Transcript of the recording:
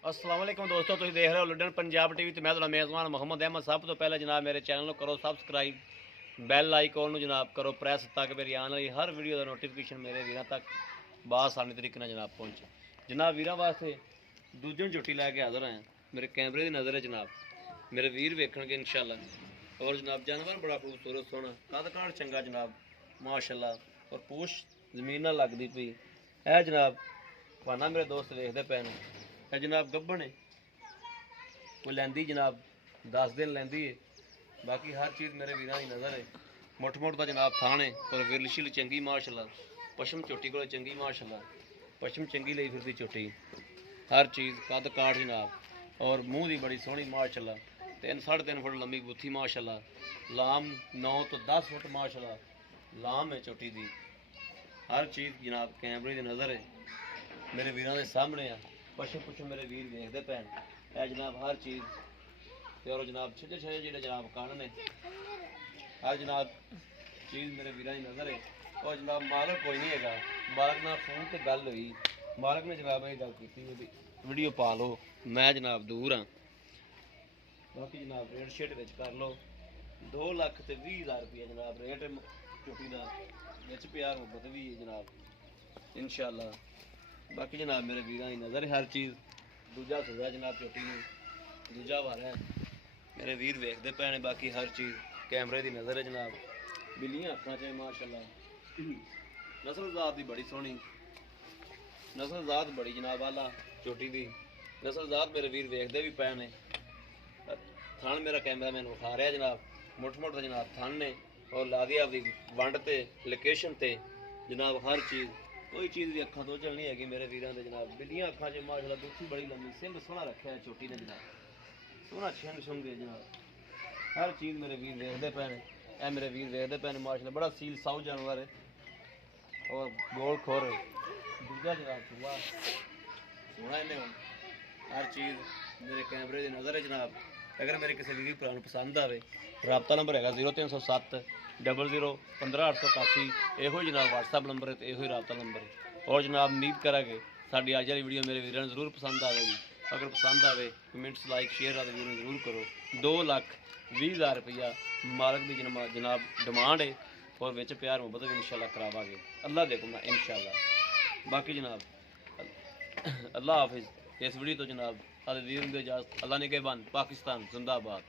अस्सलाम वालेकुम दोस्तों, तुम देख रहे हो लुडन पंजाब टीवी तो मैं तुम्हारा मेज़बान मोहम्मद अहमद। सब तो पहले जनाब मेरे चैनल को करो सबसक्राइब, बैल आइकॉन जनाब करो प्रेस ताकि मेरी आने वाली हर वीडियो का नोटिफिकेशन मेरे वीर तक बासानी तरीके जनाब पहुँचे। जनाब वीर वास्ते दूजे झुट्टी लैके हाजिर हैं। मेरे कैमरे की नज़र है जनाब, मेरे वीर वेखणगे इंशाल्लाह। और जनाब जानवर बड़ा खूबसूरत सोहना, कद काठ चंगा जनाब माशाल्लाह, और पूछ जमीन नाल लगदी पई है जनाब। पाना मेरे दोस्त वेखते पे ने है जनाब गब्बन है, वो लैंदी जनाब 10 दिन लैंदी है। बाकी हर चीज़ मेरे वीर की नज़र है। मुठ मुठ का जनाब थान है और विरलशिल चंगी माशाल्लाह, पशम चोटी को चंगी माशाल्लाह, पशम चंगी ली फिरती चोटी, हर चीज़ कद काठ जनाब, और मूँह की बड़ी सोहनी माशाल्लाह। 3-3.5 फुट लंबी बुत्थी माशाल्लाह, लाम 9 तो 10 फुट माशाल्लाह लाम है चोटी दी। हर चीज़ जनाब कैमरे की नज़र है, मेरे वीरों के सामने आ। पशु पुछू मेरे वीर देखते पैन है जनाब हर चीज़। और जनाब छे छे जो जनाब कन ने हर जनाब चीज़ मेरे वीर की नज़र है। और जनाब मालक कोई नहीं है, मालक ना फोन से गल हुई, मालक ने जनाब ये गल की वीडियो पा लो, मैं जनाब दूर हाँ। बाकी जनाब रेट शेट विच कर लो 2,20,000 रुपया जनाब रेट चुटी का बिच प्यार मुहब्बत भी है जनाब इंशाल्लाह। बाकी जनाब मेरे वीर की नज़र है हर चीज़। दूजा सुबह जनाब चोटी में दूजा वार है, मेरे वीर वेखते पे ने। बाकी हर चीज़ कैमरे की नज़र है जनाब। बिल्लियाँ अखा च माशाल्लाह, नस्ल जात की बड़ी सोहनी, नस्ल जात बड़ी जनाब आला चोटी की नस्ल जात मेरे वीर वेखते भी पे ने। थान मेरा कैमरा मैन उठा रहा जनाब, मुठ मुठ जनाब थान ने, और ला दिया अपनी वंड ते लोकेशन ते जनाब। हर चीज़ कोई चीज़ भी अखा तो चल नहीं हैगी मेरे वीरों के जनाब। बिल्लियाँ अखा च माशाल्लाह, दुखी बड़ी लंबी, सिंह सोहना रखा है चोटी ने जनाब, सोहना छिंग छुंगे जनाब। हर चीज़ मेरे वीर देखते पे ने, ए मेरे वीर देखते पे ने माशाल्लाह। बड़ा सील साऊ जानवर है और गोल खोर है। दूजा जनाब सुबह सोहना इन्हें हर चीज़ मेरे कैमरे की नज़र है जनाब। अगर मेरे किसी वीडियो प्लान पसंद आए, रबता नंबर है 0307 00 15 881, यो जनाब व्हाट्सअप नंबर है, तो यो रबता नंबर है। और जनाब उम्मीद करा कि साड़ी अज वाली वीडियो मेरे वीरों जरूर पसंद आएगी। अगर पसंद आए कमेंट्स लाइक शेयर आदि वीडियो जरूर करो। 2,20,000 रुपया मालक की जनाब डिमांड है, और विच प्यार मुहब्बत भी इंशाल्लाह करावांगे अल्लाह दे हुक्म नाल इंशाल्लाह। बाकी जनाब अल्लाह हाफिज़। इस वीडियो तो जनाब वीर इजाज़त, अल्लाह ने के बन, पाकिस्तान जिंदाबाद।